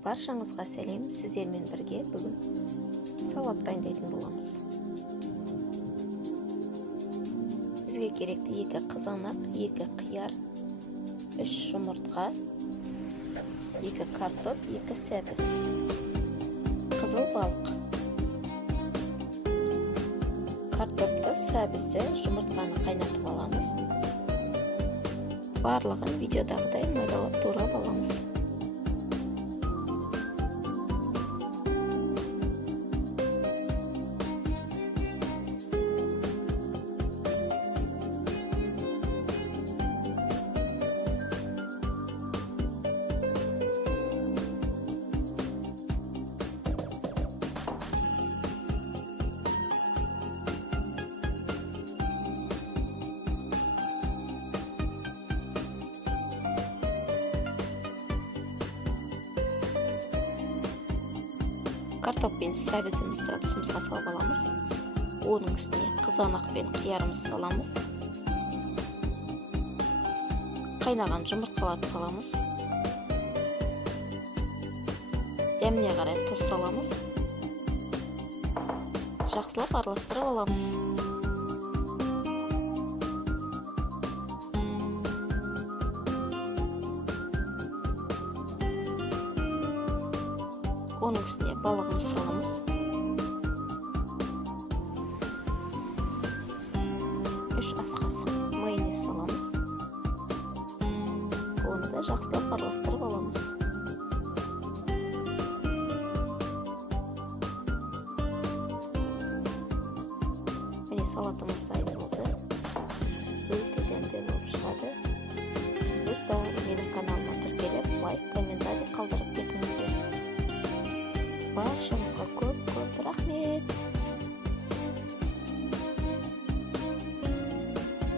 Баршаңызға сәлем, сіздермен бірге бүгін салат дайындайтын боламыз. Бізге керекті 2 қызанақ, 2 қияр, 3 жұмыртқа, 2 картоп, 2 сәбіз, қызыл балық. Картопты, сәбізді, жұмыртқаны қайнатып аламыз. Барлығын видеодағыдай майлап турап аламыз. Картоп пен сәбізімізді ыдысымызға салып аламыз. Оның үстіне қызанақ пен қиярымызды саламыз. Қайнаған жұмыртқаларды саламыз. Дәміне қарай тұз саламыз. Жақсылап араластырып аламыз. Оның үстіне балығымызды саламыз. Үш ас қасық майонез саламыз. Оны да жақсылап араластырып аламыз. Міне салатымыз дайын болды. Өте дәмді болып шығады. Сіз де менің каналыма тіркеліп, лайк, комментарий қалдырып кетіңіздер. Баршаңызға көп рахмет.